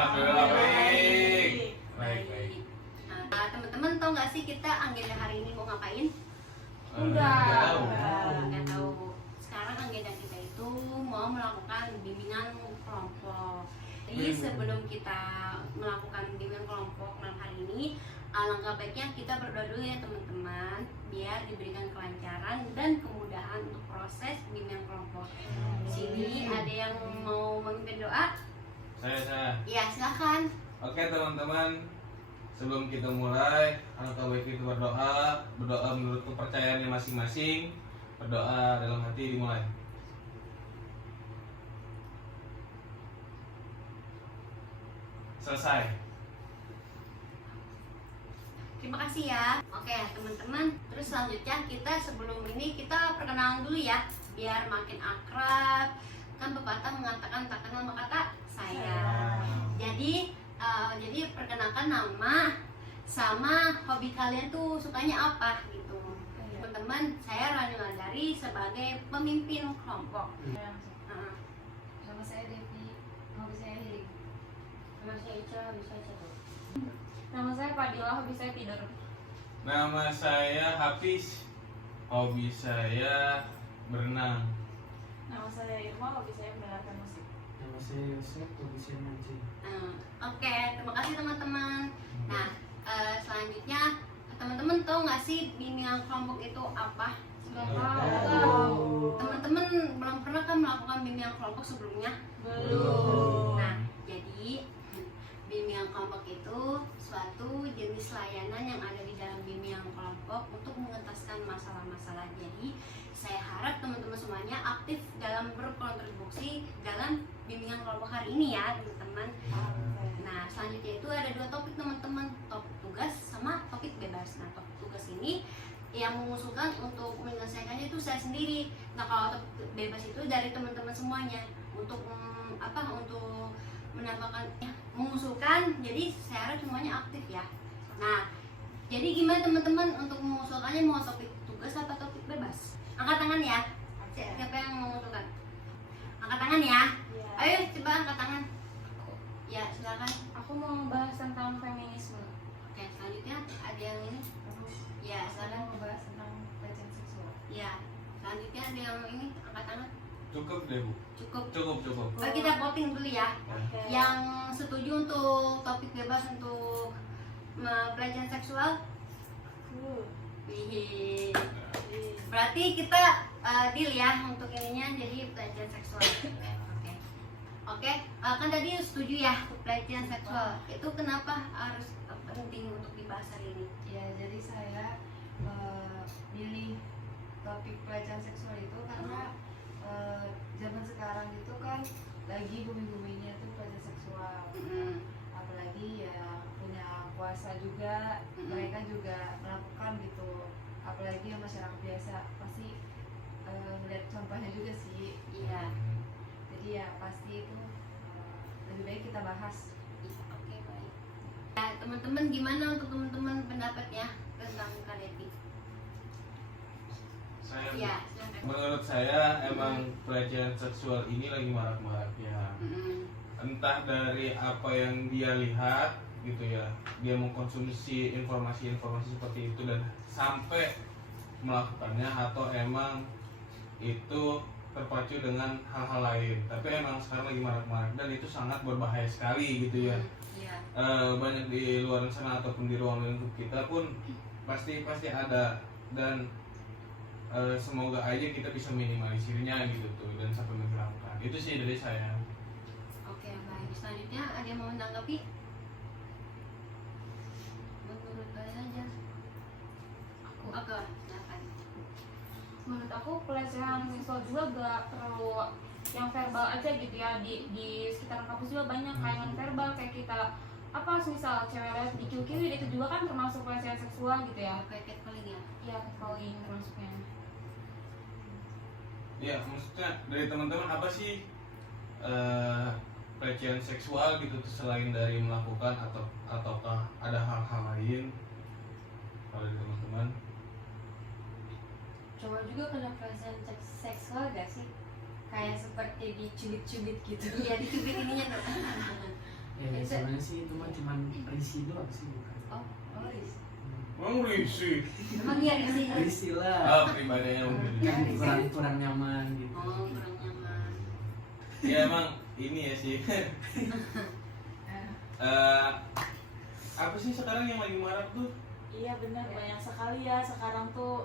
Alhamdulillah baik. Baik. Nah, teman-teman tahu nggak sih kita agenda hari ini mau ngapain? Enggak. Nggak tahu. Sekarang agenda kita itu mau melakukan bimbingan kelompok. Jadi sebelum kita melakukan bimbingan kelompok malam hari ini, alangkah baiknya kita berdoa dulu ya teman-teman, biar diberikan kelancaran dan kemudahan untuk proses bimbingan kelompok. Di sini ada yang mau memimpin doa? Saya. Ya, silakan. Oke teman-teman, sebelum kita mulai, alangkah baik kita berdoa menurut kepercayaannya masing-masing. Berdoa dalam hati dimulai. Selesai. Terima kasih ya. Oke teman-teman, terus selanjutnya kita sebelum ini kita perkenalan dulu ya, biar makin akrab. Kan pepatah mengatakan tak kenal maka tak sayang. Jadi perkenalkan nama sama hobi kalian tuh sukanya apa gitu. Teman-teman, saya Rani Landari sebagai pemimpin kelompok. Nama saya Devi, hobi saya healing. Nama saya Ica, hobi saya catur. Nama saya Fadila, hobi saya tidur. Nama saya Hafiz, hobi saya berenang. Nama saya Irma, hobi saya mendengarkan musik. Nama saya Yosef, hobi saya mancing. Oke, terima kasih teman-teman. Nah, selanjutnya teman-teman tahu nggak sih bimbingan kelompok itu apa? Sudah tahu. Teman-teman belum pernah kan melakukan bimbingan kelompok sebelumnya? Belum. Nah, jadi bimbingan kelompok itu suatu jenis layanan yang ada di dalam bimbingan kelompok untuk mengentaskan masalah-masalah. Jadi, saya harap teman-teman semuanya aktif dalam berkontribusi dalam bimbingan kelompok hari ini ya, teman-teman. Nah, selanjutnya itu ada dua topik teman-teman, topik tugas sama topik bebas. Nah, topik tugas ini yang mengusulkan untuk menyelesaikannya itu saya sendiri. Nah, kalau topik bebas itu dari teman-teman semuanya untuk untuk menambahkan mengusulkan. Jadi saya harap semuanya aktif ya. Nah, jadi gimana teman-teman untuk mengusulkannya, mau topik tugas atau topik bebas? Angkat tangan ya. Siapa yang mengusulkan? Angkat tangan ya. Ayo coba angkat tangan. Ya, silakan. Aku mau bahas tentang feminisme. Oke, selanjutnya ada yang ini. Ya, Saya silakan. mau bahas tentang pelecehan seksual. Ya, selanjutnya ada yang ini angkat tangan. Cukup deh Bu. Cukup. Cukup. Kita voting dulu ya. Oke. Yang setuju untuk topik bebas untuk pelecehan seksual? Wih. Berarti kita deal ya untuk ininya, jadi pelecehan seksual. Oke. Kan tadi setuju ya pelecehan seksual. Itu kenapa harus penting untuk dibahas hari ini? Ya, jadi saya pilih topik pelecehan seksual itu karena zaman sekarang itu kan lagi bumi-buminya tuh pelecehan seksual. Apalagi ya punya kuasa juga, mereka juga melakukan gitu. Apalagi yang masyarakat biasa pasti melihat contohnya juga sih. Iya. Jadi ya pasti itu lebih baik kita bahas. Oke, baik. Ya, teman-teman gimana untuk teman-teman pendapatnya tentang Kak Devi? Ya, silakan. Menurut saya emang pelecehan seksual ini lagi marak-maraknya. Entah dari apa yang dia lihat gitu ya, dia mengkonsumsi informasi-informasi seperti itu dan sampai melakukannya, atau emang itu terpacu dengan hal-hal lain. Tapi emang sekarang lagi marak-marak dan itu sangat berbahaya sekali gitu ya. Iya. Banyak di luar sana ataupun di ruang lingkup kita pun pasti ada, dan semoga aja kita bisa minimalisirnya gitu tuh dan sampai menghilangkan. Itu sih dari saya. Oke, baik. Selanjutnya ada yang mau menanggapi? Menurut kalian aja. Oke, silakan. Menurut aku pelecehan seksual juga gak perlu yang verbal aja gitu ya. Di sekitar kampus juga banyak kayak yang verbal, kayak kita misal cewek lihat di QQ itu juga kan termasuk pelecehan seksual gitu ya. Kayak catcalling ya. Iya, catcalling termasuknya. Ya, maksudnya dari teman-teman apa sih pelecehan seksual gitu tuh, selain dari melakukan ataukah ada hal-hal lain kalau dari teman-teman? Cowok juga kena pelecehan seksual gak sih? Kayak seperti dicubit-cubit gitu. Iya, dicubit ininya tuh. Ya, sebenarnya sih itu mah cuman risih doang sih bukan. Oh, Loris. Emang risih. Emang iya sih. Risih lah. Ah, pribadinya mungkin. Kan kurang nyaman gitu. Oh, kurang nyaman. Ya emang ini ya sih. Apa sih sekarang yang lagi marak tuh? Iya benar, banyak sekali ya sekarang tuh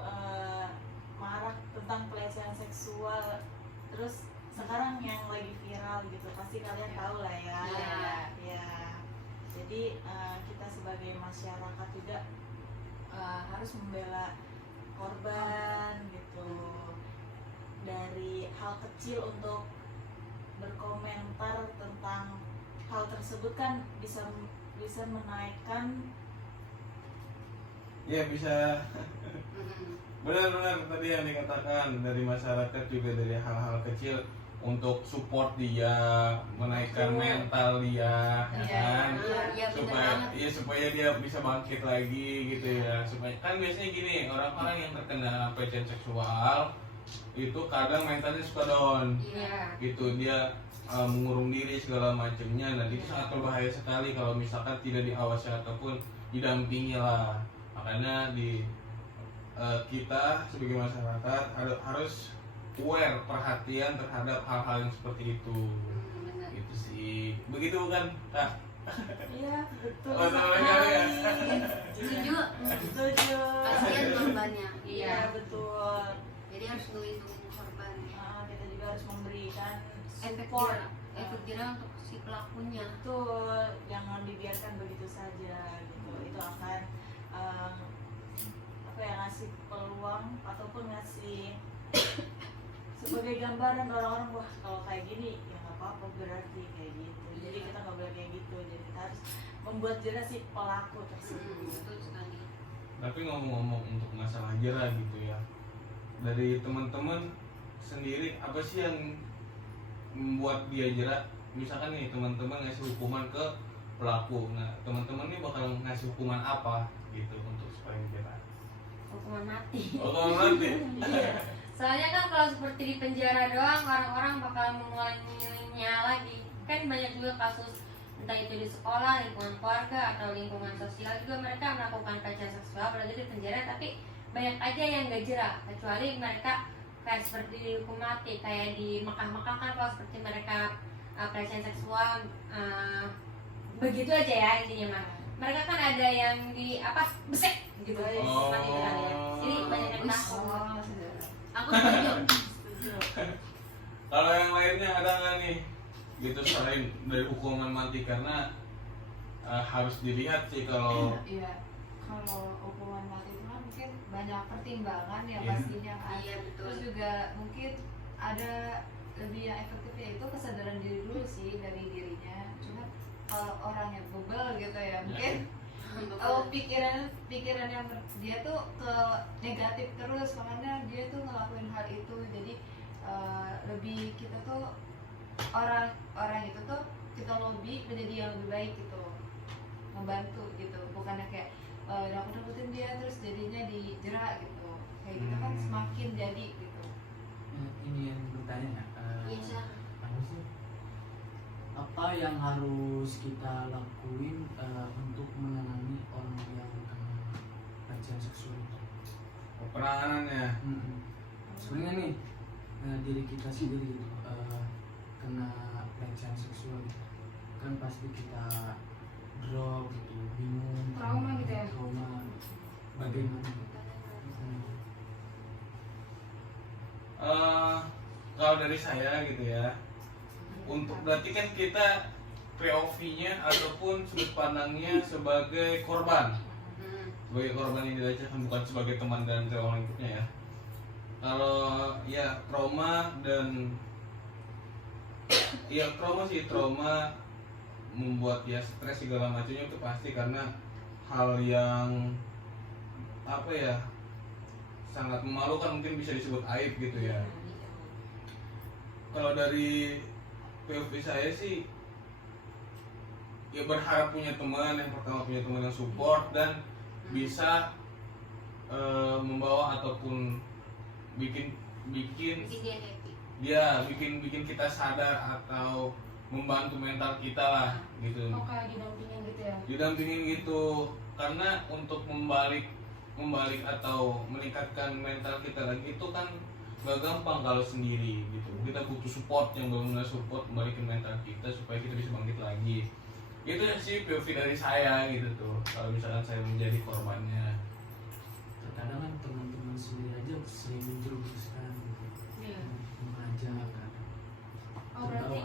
marak tentang pelecehan seksual. Terus sekarang yang lagi viral gitu, pasti kalian tahu lah ya. Iya. Ya. Jadi kita sebagai masyarakat juga harus membela korban gitu. Dari hal kecil untuk berkomentar tentang hal tersebut kan bisa menaikkan. Ya bisa. Benar-benar tadi yang dikatakan dari masyarakat juga dari hal-hal kecil untuk support dia, menaikkan Betul. mental dia, ya Iya, kan? Iya, bener supaya banget. ya supaya dia bisa bangkit lagi gitu ya. Supaya kan biasanya gini, orang-orang yang terkena pelecehan seksual itu kadang mentalnya suka down. Iya. Gitu dia mengurung diri segala macamnya, dan itu sangat berbahaya sekali kalau misalkan tidak diawasi ataupun didampingi lah. Makanya kita sebagai masyarakat harus aware, perhatian terhadap hal-hal yang seperti itu. Benar. Gitu sih. Begitu bukan? Kak? Iya betul. Oh, sama sekali ya. Setuju. Setuju. Kasihan korbannya. Iya betul. Jadi harus melindungi korban ya. Kita juga harus memberikan Efek support. jerah, efek jerah untuk si pelakunya. Betul, jangan dibiarkan begitu saja gitu. Itu akan ngasih peluang ataupun ngasih sebagai gambaran orang-orang, wah kalau kayak gini ya nggak apa-apa berarti kayak gitu. Jadi kita nggak boleh kayak gitu. Jadi kita harus membuat jelas si pelaku tersebut. Betul sekali. Tapi ngomong-ngomong untuk masalah jerah gitu ya, dari teman-teman sendiri apa sih yang membuat dia jerah? Misalkan nih teman-teman ngasih hukuman ke pelaku, nah teman-teman nih bakal ngasih hukuman apa gitu untuk supaya dia jerah? Hukuman mati. Hukuman mati. Soalnya kan kalau seperti di penjara doang, orang-orang bakal mengulanginya lagi. Kan banyak juga kasus, entah itu di sekolah, lingkungan keluarga, atau lingkungan sosial juga mereka melakukan pelecehan seksual, apalagi di penjara, tapi banyak aja yang gak jerah, kecuali mereka kayak seperti dihukum mati, kayak di Mekah-Mekah kan kalau seperti mereka pelecehan seksual begitu aja ya intinya mah. Mereka kan ada yang di besek gitu, hukuman di dalam ya. Jadi banyak yang tahu. Oh, Aku setuju. Setuju. Kalau yang lainnya ada nggak nih gitu selain dari hukuman mati, karena harus dilihat sih kalau iya. Kalau hukuman mati itu kan mungkin banyak pertimbangan ya Iya. pastinya kan. Iya betul. Terus juga mungkin ada lebih yang efektifnya itu kesadaran diri dulu sih dari dirinya. Cuma kalau orang yang bebel gitu ya mungkin pikiran yang dia tuh ke negatif terus, makanya dia tuh ngelakuin hal itu. Jadi lebih kita tuh orang itu tuh kita lobby menjadi yang lebih baik gitu, membantu gitu, bukannya kayak nakut-nakutin dia terus jadinya dijerak gitu. Kayak gitu kan semakin jadi gitu. Ini yang bertanya Iya, silakan. apa sih? Apa yang harus kita lakuin untuk menangani orang yang kena pelecehan seksual itu? penanganannya. Sebenarnya nih diri kita sendiri gitu kena pelecehan seksual gitu. Kan pasti kita drop gitu, bingung, Trauma gitu ya? trauma bagaimana gitu. Kalau dari saya gitu ya, untuk berarti kan kita POV-nya ataupun sudut pandangnya sebagai korban, sebagai korban yang dilecehkan, bukan sebagai teman dan orang lingkupnya ya. Kalau ya trauma dan ya trauma membuat ya stres segala macamnya itu pasti karena hal yang apa ya, sangat memalukan, mungkin bisa disebut aib gitu ya. Kalau dari POV saya sih ya berharap punya teman, yang pertama punya teman yang support dan bisa membawa ataupun bikin Bikin dia happy. dia bikin kita sadar atau membantu mental kita lah gitu. Oh kayak didampingin gitu, karena untuk membalik atau meningkatkan mental kita lagi itu kan gak gampang kalau sendiri gitu. Kita butuh support yang benar-benar support membalikin mental kita supaya kita bisa bangkit lagi. Itu sih POV dari saya gitu tuh, kalau misalkan saya menjadi korbannya. Terkadang kan teman-teman sendiri aja sering menjerumuskan gitu, Iya. mengajak kan. Oh berarti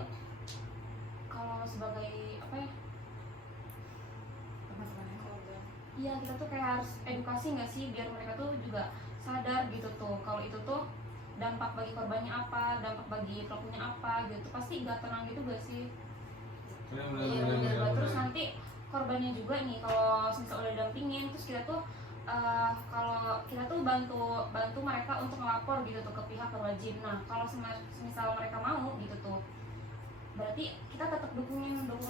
kalau sebagai apa ya? Iya kita tuh kayak harus edukasi nggak sih biar mereka tuh juga sadar gitu tuh kalau itu tuh dampak bagi korbannya apa, dampak bagi pelakunya apa gitu. Pasti nggak tenang gitu gak sih? Iya benar. Terus nanti korbannya juga nih kalau misal udah dampingin terus kita tuh kalau kita tuh bantu mereka untuk melapor gitu tuh ke pihak berwajib. Nah kalau misal mereka mau gitu tuh berarti kita tetap dukung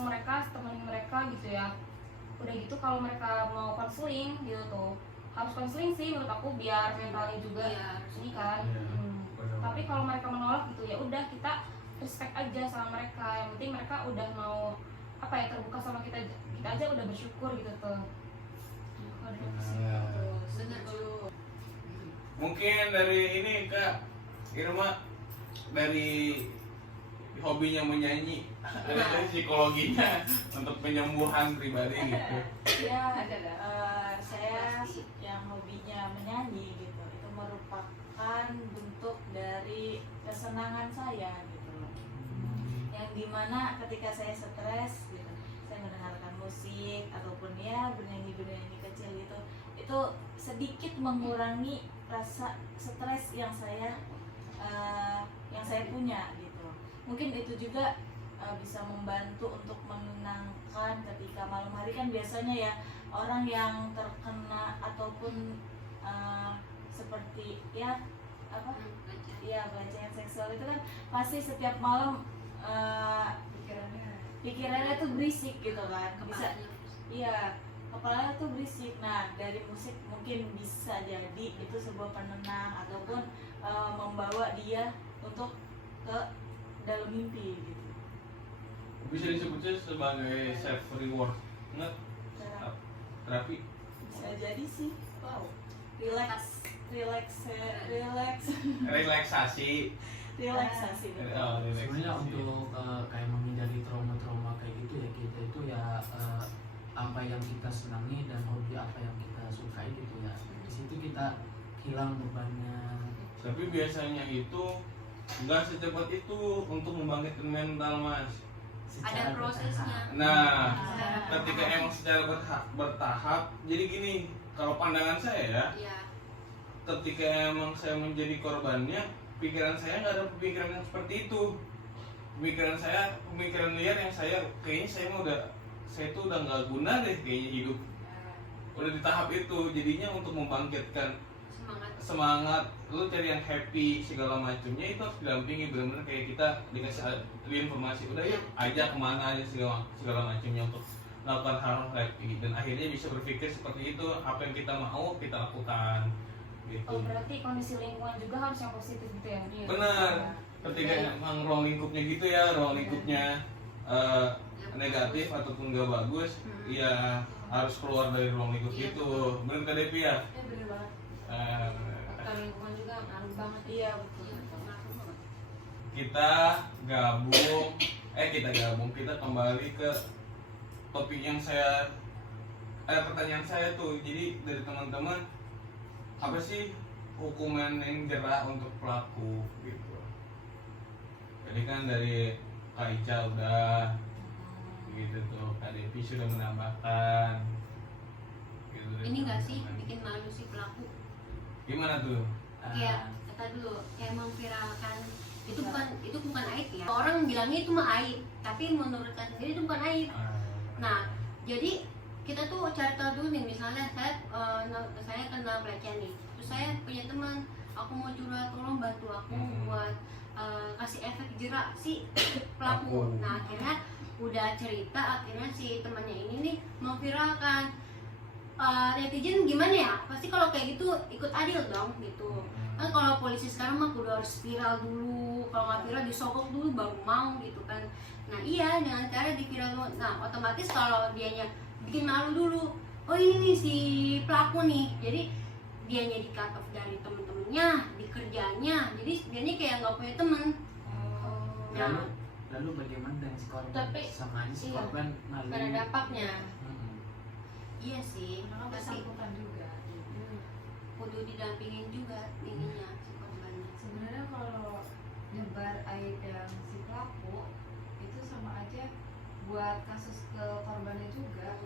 mereka, temenin mereka gitu ya. Udah gitu kalau mereka mau konseling gitu tuh harus konseling sih menurut aku biar mentalnya juga ini kan. Tapi kalau mereka menolak gitu ya udah kita respect aja sama mereka. Yang penting mereka udah mau apa ya terbuka sama kita aja udah bersyukur gitu tuh. Bener tuh. Mungkin dari ini Kak Irma, dari hobinya menyanyi, dari psikologinya untuk penyembuhan pribadi gitu. Ya, saya yang hobinya menyanyi gitu, itu merupakan bentuk dari kesenangan saya gitu loh. Yang dimana ketika saya stres gitu, saya mendengarkan musik ataupun ya bernyanyi kecil gitu, itu sedikit mengurangi rasa stres yang saya punya gitu. Mungkin itu juga bisa membantu untuk menenangkan ketika malam hari kan biasanya ya orang yang terkena ataupun seperti ya apa ya pelecehan seksual itu kan pasti setiap malam pikirannya tuh berisik gitu kan, bisa iya kepalanya tuh berisik. Nah dari musik mungkin bisa jadi itu sebuah penenang ataupun membawa dia untuk ke dalam mimpi gitu. Bisa disebutnya sebagai self reward, nggak? Terapi. Bisa jadi sih. Wow. Relaksasi. Relaksasi. Oh, Sebenarnya untuk kayak menghindari trauma-trauma kayak gitu ya kita itu ya apa yang kita senangi dan hobi apa yang kita sukai gitu ya. Di situ kita hilang bebannya. Tapi biasanya itu nggak secepat itu untuk membangkitkan mental, Mas. Ada prosesnya. Nah, ketika emang secara bertahap, jadi gini, kalau pandangan saya ya, Iya. ketika emang saya menjadi korbannya, pikiran saya nggak ada pemikiran yang seperti itu. Pemikiran liar yang kayaknya saya tuh udah nggak guna deh kayaknya hidup. Udah di tahap itu, jadinya untuk membangkitkan semangat, lu cari yang happy segala macamnya itu harus didampingi benar-benar kayak kita dikasih informasi udah yuk ajak kemana aja segala macamnya untuk melakukan hal happy dan akhirnya bisa berpikir seperti itu, apa yang kita mau kita lakukan gitu. Oh berarti kondisi lingkungan juga harus yang positif gitu ya? Benar, ketika emang ruang lingkupnya gitu ya, ruang lingkupnya negatif ataupun gak bagus ya harus keluar dari ruang lingkup itu. Benar Kak Devi ya? Ya bener banget. Faktor lingkungan juga ngaruh banget. Iya betul. Kita kembali ke topik yang pertanyaan saya tuh. Jadi dari teman-teman apa sih hukuman yang jerak untuk pelaku gitu. Jadi kan dari Kak Ica udah gitu tuh, Kak Devi sudah menambahkan gitu. Ini nggak sih bikin malu si pelaku? Gimana tuh? Kayak kata dulu kayak memviralkan itu bukan aib ya. Orang bilangnya itu mah aib, tapi menurut kata sendiri itu bukan aib. Nah, jadi kita tuh cari tahu dulu nih, misalnya saya kena pelecehan nih, terus saya punya teman, aku mau curhat, tolong bantu aku buat kasih efek jerak si pelaku. Nah akhirnya udah cerita, akhirnya si temannya ini nih memviralkan netizen gimana ya, pasti kalau kayak gitu ikut adil dong gitu. Kan kalau polisi sekarang mah kudu harus viral dulu, kalau nggak viral disogok dulu baru mau gitu kan. Nah iya, dengan cara di viral dulu, nah otomatis kalau dianya bikin malu dulu, oh ini nih si pelaku nih, jadi dianya di cut off dari temen-temennya, di kerjanya, jadi dianya kayak nggak punya temen. Lalu lalu bagaimana dengan si korban? Tapi, Sama aja si iya, korban malu. Pada dampaknya, Mm-mm. iya sih, Karena tapi bersangkutan juga. kudu didampingin juga ininya si korbannya. Sebenarnya kalau nyebar aib yang si pelaku itu sama aja buat kasus ke korbannya juga.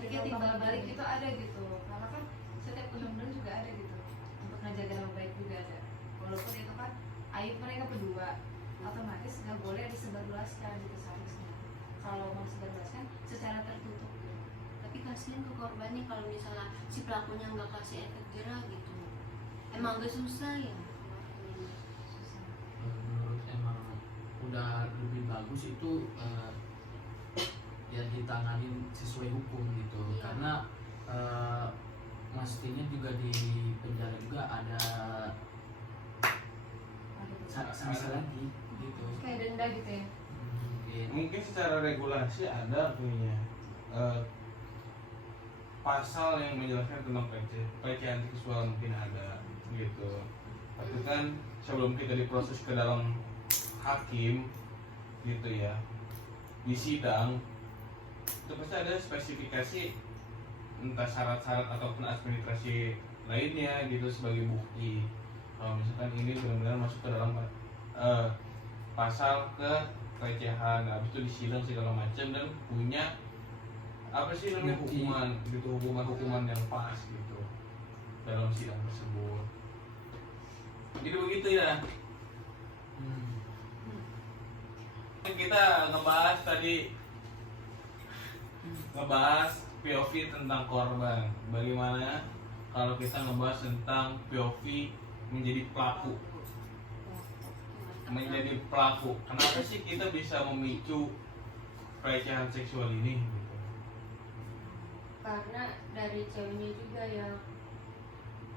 Jadi timbal balik itu ada gitu, karena kan setiap undang-undang juga ada gitu untuk ngejaga nama baik juga ada. Walaupun itu kan aib mereka berdua, otomatis nggak boleh disebarluaskan gitu seharusnya. Kalau mau disebarluaskan secara tertutup. Tapi kasihan ke korbannya kalau misalnya si pelakunya nggak kasih efek jerah gitu, emang gak susah ya. Susah. Menurut emang udah lebih bagus itu ya ditanganin sesuai hukum gitu. Iya. Karena mestinya juga di penjara juga ada sanksi lagi gitu. Kayak denda gitu ya. Mungkin Mungkin secara regulasi ada punya pasal yang menjelaskan tentang pelecehan seksual, mungkin ada gitu. Tapi kan sebelum kita diproses ke dalam hakim gitu ya, di sidang itu pasti ada spesifikasi entah syarat-syarat ataupun administrasi lainnya gitu sebagai bukti. Kalau misalkan ini benar-benar masuk ke dalam pasal ke pelecehan, habis itu disidang segala macam dan punya apa sih namanya Bukti. hukuman gitu, hukuman yang pas gitu dalam sidang tersebut. Jadi begitu ya. hmm, Kita ngebahas tadi POV tentang korban. Bagaimana kalau kita ngebahas tentang POV menjadi pelaku? Menjadi pelaku. Kenapa sih kita bisa memicu pelecehan seksual ini? Gitu. Karena dari ceweknya juga yang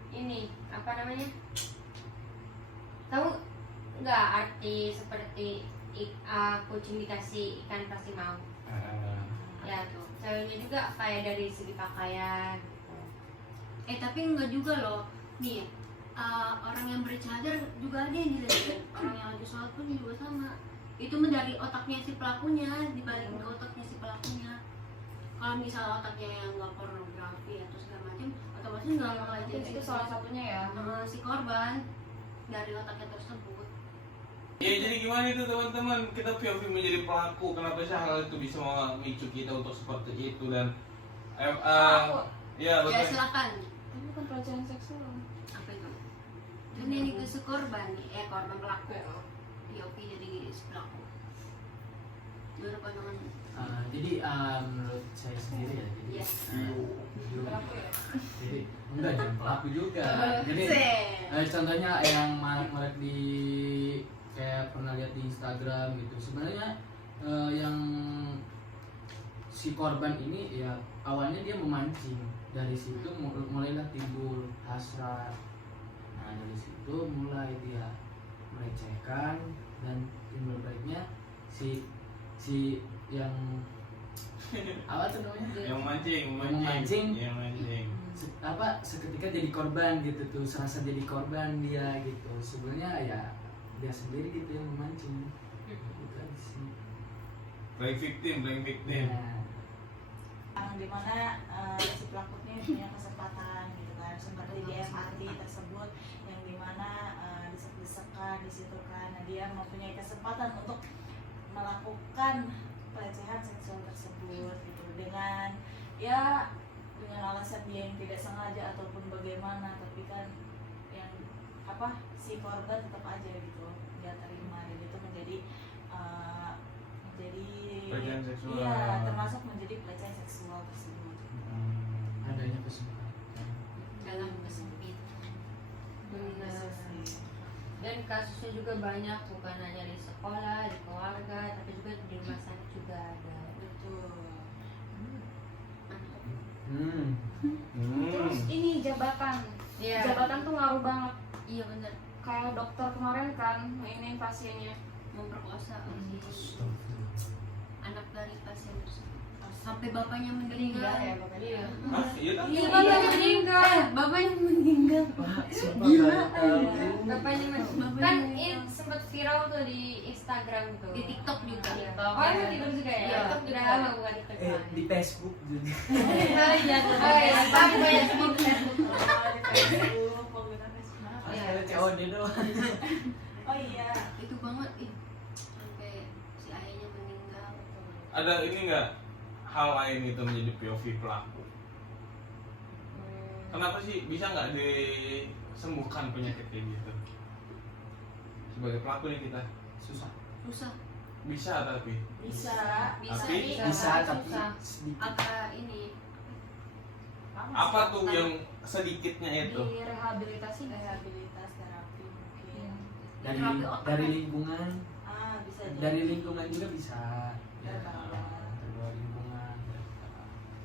ini apa namanya, tahu nggak arti seperti kucing dikasih ikan pasti mau ya tuh, ceweknya juga kayak dari segi pakaian gitu. Tapi enggak juga loh nih, orang yang bercadar juga ada yang dilecehkan, orang yang lagi sholat pun juga sama, itu mah dari otaknya si pelakunya, dibalikin ke otaknya si pelakunya. Kalau misalnya otaknya yang nggak pornografi atau segala macam, otomatis nggak ngelajarin Itu salah satunya ya. si korban dari otaknya tersebut. Ya jadi gimana itu teman-teman, kita POV menjadi pelaku, kenapa sih hal itu bisa memicu kita untuk seperti itu dan Aku ya Ya betul. silakan. itu bukan pelecehan seksual. Apa itu? Kan ini ke si korban nih, korban pelaku. POV jadi si pelaku. Gimana pandangan? jadi menurut saya sendiri ya, jadi Iya. Pelaku ya. jadi enggak jangan pelaku juga. Jadi contohnya yang marak-marak di kayak pernah lihat di Instagram gitu. Sebenarnya yang si korban ini ya awalnya dia memancing, dari situ mulailah timbul hasrat. Nah dari situ mulai dia melecehkan dan timbul baiknya si yang apa tuh namanya, Yang mancing. seketika jadi korban gitu tuh, serasa jadi korban dia gitu. Sebenarnya ya dia sendiri gitu yang memancing gitu aja sih. Playing victim. Nah, Yang dimana si pelakunya punya kesempatan gitu kan, seperti di FAT tersebut yang dimana desek-desekan di situ kan. Nah, dia mempunyai kesempatan untuk melakukan pelecehan seksual tersebut gitu dengan alasan dia yang tidak sengaja ataupun bagaimana, tapi kan yang si korban tetap aja gitu dia terima, dan itu menjadi Pelecehan seksual. iya, termasuk menjadi pelecehan seksual tersebut. adanya kesempatan. Dalam kesempitan. Benar. Dan kasusnya juga banyak, bukan hanya di sekolah, di keluarga, tapi juga di rumah sakit juga ada. Betul. Mantap. Hmm. ini jabatan. Iya. Jabatan tuh ngaruh banget. Iya benar. Kayak dokter kemarin kan mainin pasiennya. Memperkosa anak dari pasien tersebut sampai bapaknya meninggal. ya bapaknya. Ah, iya kan? Iya, bapaknya meninggal. Bapaknya meninggal. Gila. Bapaknya meninggal. Kan ini sempat viral tuh di Instagram tuh. Di TikTok juga. Oh, emang TikTok juga ya? Iya. Udah lama bukan TikTok. Di Facebook juga. Oh iya, Oh iya, tapi banyak di Facebook. Facebook, pengguna Facebook. Ada COD doang. Oh iya. Itu banget sampai si ayahnya meninggal. Ada ini nggak hal lain itu menjadi POV pelaku? Kenapa sih bisa nggak disembuhkan penyakit kayak gitu? Sebagai pelaku nih kita Susah. Susah. bisa tapi Bisa. Tapi Bisa tapi susah. sedikit. Agak ini apa tuh yang sedikitnya itu? Di rehabilitasi nggak? Rehabilitas terapi mungkin. Dari Terapi otak. dari lingkungan, Ah, bisa jadi. dari lingkungan juga bisa. Ya, Terbawa. terbawa lingkungan.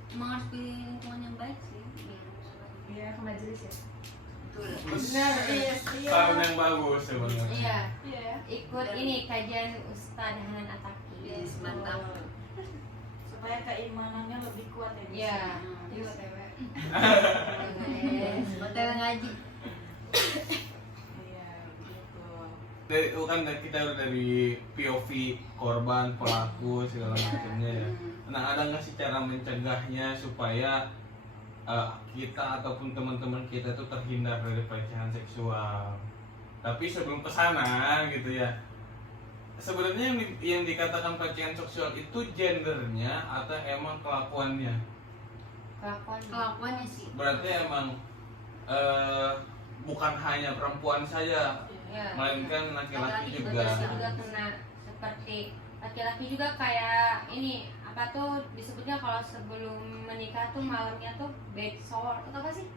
emang harus pilih lingkungan yang baik sih biar bisa lagi. Iya ke majelis ya. Betul. Benar, iya. Saran yang bagus sebenarnya. Iya. Iya. Ikut ini kajian Ustadz Hanan Ataki. Yes, mantap. Supaya keimanannya lebih kuat ya. bisa. Iya. Iya OTW. Yes, hotel ngaji. Iya, gitu. Dari kan kita udah dari POV korban, pelaku segala macamnya ya. Nah, ada nggak sih cara mencegahnya supaya kita ataupun teman-teman kita tuh terhindar dari pelecehan seksual? Tapi sebelum kesana gitu ya, sebenarnya yang dikatakan pelecehan seksual itu gendernya atau emang kelakuannya? Kelakuannya sih. Berarti emang bukan hanya perempuan saja, Ya. melainkan laki-laki juga. juga kena seperti laki-laki juga kayak ini apa tuh disebutnya kalau sebelum menikah tuh malamnya tuh bed shower atau apa sih?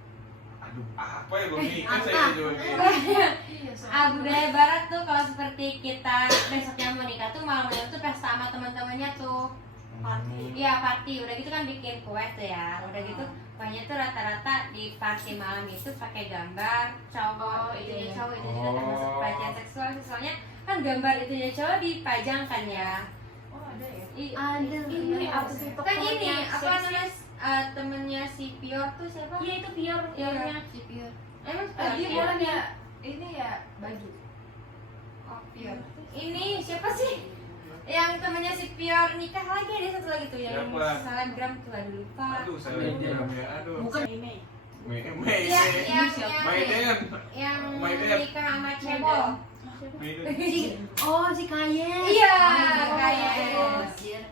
Aduh, apa ya belum nikah Angka. saya juga. Iya Budaya barat tuh kalau seperti kita besoknya mau nikah tuh malamnya tuh pesta sama teman-temannya tuh. Iya party, udah gitu kan bikin kue tuh ya, udah gitu kuenya tuh rata-rata di party malam itu pakai gambar cowok itunya cowok itu juga termasuk pelecehan seksual sih, soalnya kan gambar itunya cowok dipajang kan ya. Oh ada ya. Ada. Ini apa sih? Itu Kan ini pokoknya apa namanya temennya si Pior tuh siapa? Iya itu Pior, Piornya. Sipir. Emang Dia Pior? bukan ya ini ya baju. Oh, Pior. Ini siapa sih? Yang temennya si Pior nikah lagi, ada satu lagi tuh yang Siapa? selebgram tuh, aduh lupa. Aduh, saya ya. Aduh. Bukan. Ini. Mei. Iya, yang Maiden. yang Maiden. nikah sama cebol. Maiden. Oh, si Kayen. Iya, Oh, Kayen. anjir.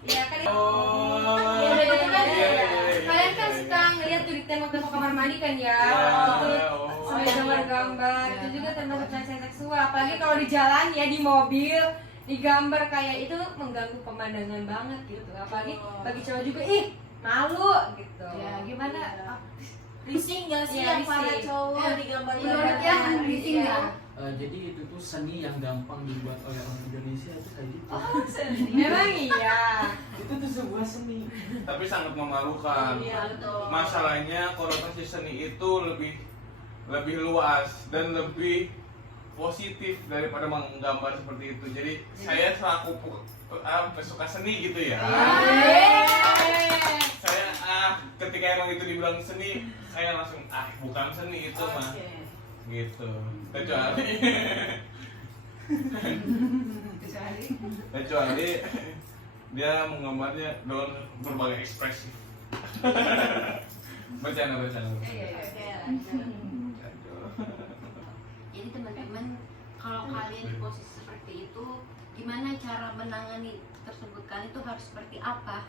Iya kan. Oh. Ya udah gitu kan. Iya, iya, iya. Kalian kan suka ngeliat tuh di tembok-tembok kamar mandi kan ya. Iya, Tuh, oh. sampai gambar-gambar itu juga termasuk pelecehan seksual. Apalagi kalau di jalan ya, di mobil digambar kayak itu mengganggu pemandangan banget gitu. Apalagi bagi cowok juga malu gitu. Ya gimana? Rising nggak sih Iya, yang para rising. cowok Menurut digambar-gambar? ya, rising Iya. nggak? Jadi itu tuh seni yang gampang dibuat oleh orang Indonesia itu kayak gitu. Memang iya. Itu tuh sebuah seni. Tapi sangat memalukan. Iya, betul. Masalahnya konotasi seni itu lebih luas dan lebih positif daripada menggambar seperti itu. Jadi saya selaku pesuka seni gitu ya. Saya ketika emang itu dibilang seni, saya langsung bukan seni itu mah. Oke. Gitu. Kecuali dia menggambarnya dengan berbagai ekspresi. Bercanda. Oke, lanjut. Jadi teman-teman, kalau kalian di posisi seperti itu, gimana cara menangani tersebut? Kalian itu harus seperti apa?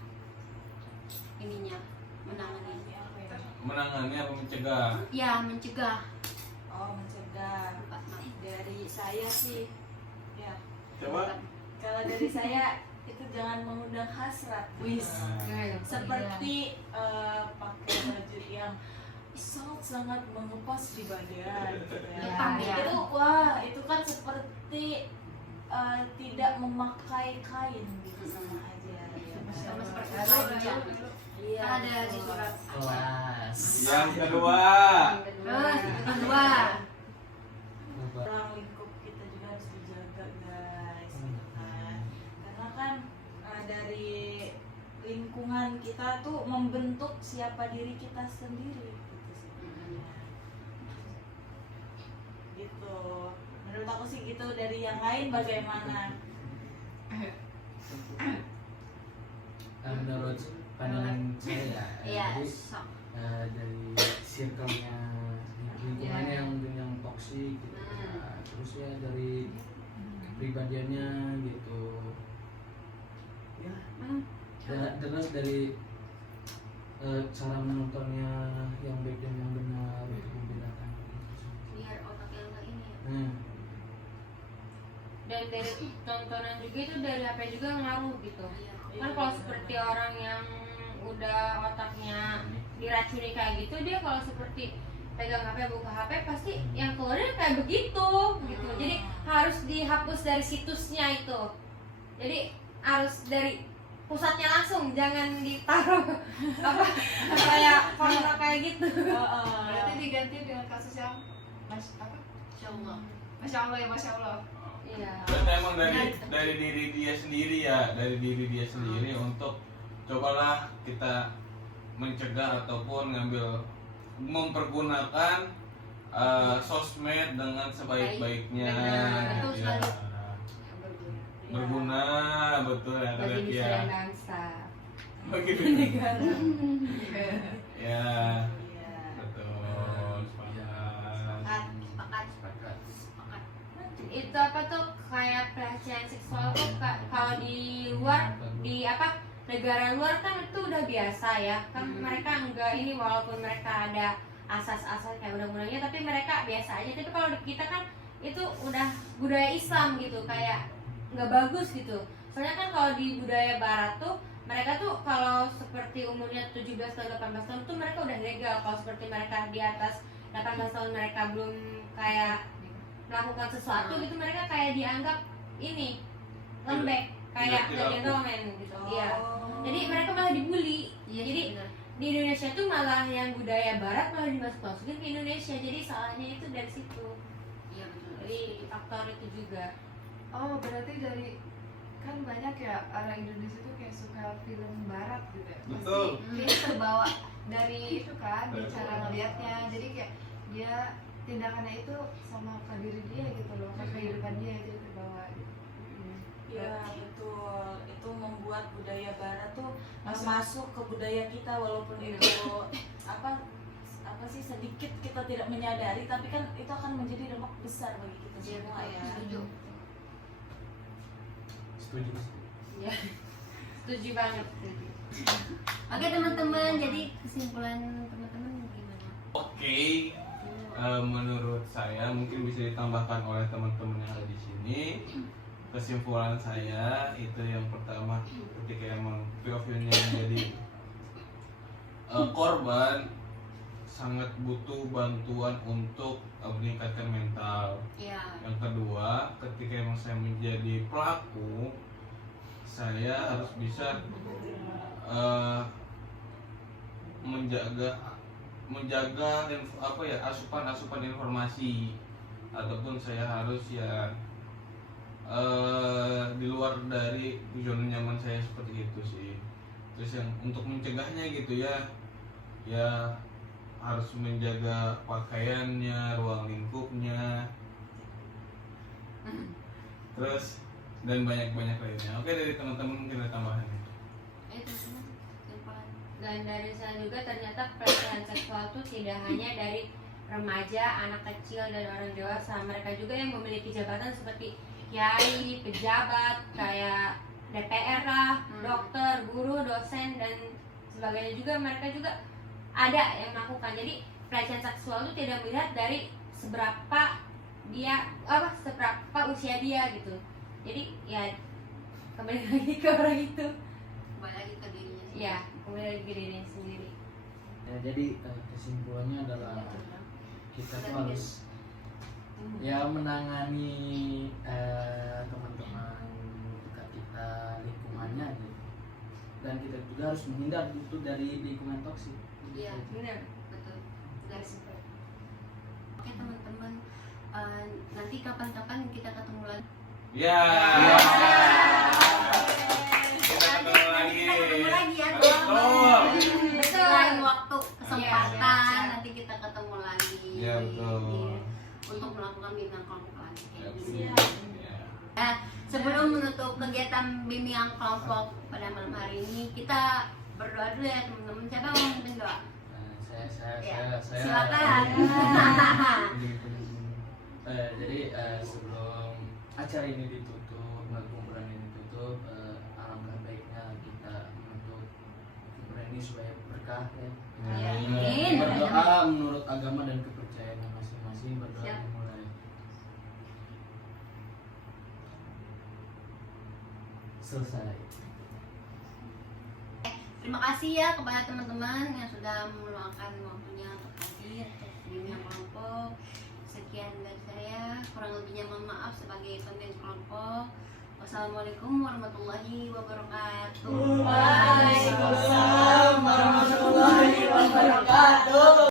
Ininya, menangani. Menangani apa mencegah? Ya, mencegah. Oh, mencegah. Dari saya sih, ya. Coba. Kalau dari saya itu jangan mengundang hasrat, wis. Seperti pakai baju yang sangat mengepas di badan, gitu ya. Itu itu kan seperti tidak memakai kain gitu, sama aja. Ya. Sama seperti Lalu, kain. Iya. Kan ada di surat. Kelas. Yang kedua. Terus yang kedua. Ruang lingkup kita juga harus dijaga guys, gitu kan. Karena kan dari lingkungan kita tuh membentuk siapa diri kita sendiri gitu sebenarnya. Gitu. Menurut aku sih gitu. Dari yang lain bagaimana? Menurut pandangan saya Iya. jadi Sok. dari circle-nya lingkungannya yang toksik gitu. Nah, terus ya dari pribadiannya gitu ya terus dari cara menontonnya yang baik dan yang benar untuk membedakan gitu sih. Biar otak yang enggak ini ya. Dan dari tontonan juga itu dari HP juga ngaruh gitu. Iya. Kan kalau seperti orang yang udah otaknya diracuni kayak gitu, dia kalau seperti pegang HP, buka HP pasti yang keluarnya kayak begitu gitu. Jadi harus dihapus dari situsnya itu. Jadi harus dari pusatnya langsung, jangan ditaruh apa kayak porno kayak gitu. Berarti diganti dengan kasus yang Masya Allah. Masya Allah ya, Masya Allah. Iya. Berarti emang dari diri dia sendiri ya, dari diri dia sendiri untuk cobalah kita mencegah ataupun mempergunakan sosmed dengan sebaik-baiknya. Betul Ya. sekali. Berguna, betul ya kata Bagi Tia. nusa dan bangsa. Bagi Negara. Ya, Iya. betul. Sepakat. Sepakat. Sepakat. Sepakat. Itu apa tuh kayak pelecehan seksual tuh kalau di luar di apa negara luar kan itu udah biasa ya kan mereka enggak ini walaupun mereka ada asas-asas kayak undang-undangnya tapi mereka biasa aja tapi kalau di kita kan itu udah budaya Islam gitu kayak nggak bagus gitu soalnya kan kalau di budaya Barat tuh mereka tuh kalau seperti umurnya 17 atau 18 tahun tuh mereka udah legal kalau seperti mereka di atas 18 tahun mereka belum kayak melakukan sesuatu gitu mereka kayak dianggap ini lembek kayak Tidak gentleman gitu iya Oh. jadi mereka malah dibully Iya, jadi benar. di Indonesia tuh malah yang budaya Barat malah dimasuk-masukin ke Indonesia jadi salahnya itu dari situ Iya betul. jadi faktor itu juga Oh, berarti dari kan banyak ya orang Indonesia tuh kayak suka film barat gitu ya. Betul. Pasti kayak terbawa dari itu kan, dari Betul. cara ngelihatnya. Jadi kayak dia tindakannya itu sama ke diri dia gitu loh, ke kehidupan dia jadi terbawa gitu. Iya betul, itu membuat budaya Barat tuh masuk ke budaya kita walaupun itu apa sih sedikit kita tidak menyadari tapi kan itu akan menjadi dampak besar bagi kita Iya semua betul. ya. Setuju. Setuju. ya setuju banget setuju. Oke teman-teman, jadi kesimpulan teman-teman gimana? Oke, menurut saya mungkin bisa ditambahkan oleh teman-teman yang ada di sini. Kesimpulan saya itu yang pertama, ketika emang POV-nya menjadi korban, sangat butuh bantuan untuk meningkatkan mental. Iya. Yang kedua, ketika emang saya menjadi pelaku, saya harus bisa menjaga asupan informasi ataupun saya harus ya di luar dari zona nyaman saya seperti itu sih. Terus yang untuk mencegahnya gitu ya harus menjaga pakaiannya, ruang lingkupnya, terus dan banyak lainnya. Oke, dari teman-teman mungkin ada tambahannya. Teman-teman, kesimpulan. Dan dari saya juga ternyata pelecehan seksual itu tidak hanya dari remaja, anak kecil dan orang dewasa. Mereka juga yang memiliki jabatan seperti kiai, pejabat, kayak DPR lah, dokter, guru, dosen dan sebagainya juga mereka juga ada yang melakukan. Jadi pelecehan seksual itu tidak melihat dari seberapa usia dia gitu. Jadi ya kembali lagi ke orang itu. Kembali lagi ke dirinya sendiri. Ya, kembali lagi ke dirinya sendiri. Ya, jadi kesimpulannya adalah kita tuh harus ya menangani teman-teman dekat kita, lingkungannya gitu. dan kita juga harus menghindar itu dari lingkungan toksik. Iya, benar, betul. Guys. Oke teman-teman, nanti kapan-kapan kita ketemu lagi. Ya. Ya. Kita ketemu lagi. Kita ketemu lagi ya. Betul. Betul. Lain waktu, kesempatan, Iya. nanti kita ketemu lagi. Ya, betul. Untuk melakukan bimbingan kelompok lagi. Kayak gini. Siap. Ya. Sebelum menutup kegiatan bimbingan kelompok pada malam hari ini, kita berdoa dulu ya teman-teman. Siapa yang mau mimpin doa? Ya, Saya silakan. Jadi sebelum acara ini ditutup, kumpulan ini ditutup, alangkah baiknya kita menutup kumpulan ini supaya berkah ya. Ya, Amin. amin. Berdoa menurut agama dan kepercayaan masing-masing. Berdoa Siap. dimulai. Selesai. Terima kasih ya kepada teman-teman yang sudah meluangkan waktunya untuk hadir untuk bimbingan kelompok. Sekian dari saya, kurang lebihnya mohon maaf sebagai pemimpin kelompok. Wassalamualaikum warahmatullahi wabarakatuh. Waalaikumsalam warahmatullahi wabarakatuh.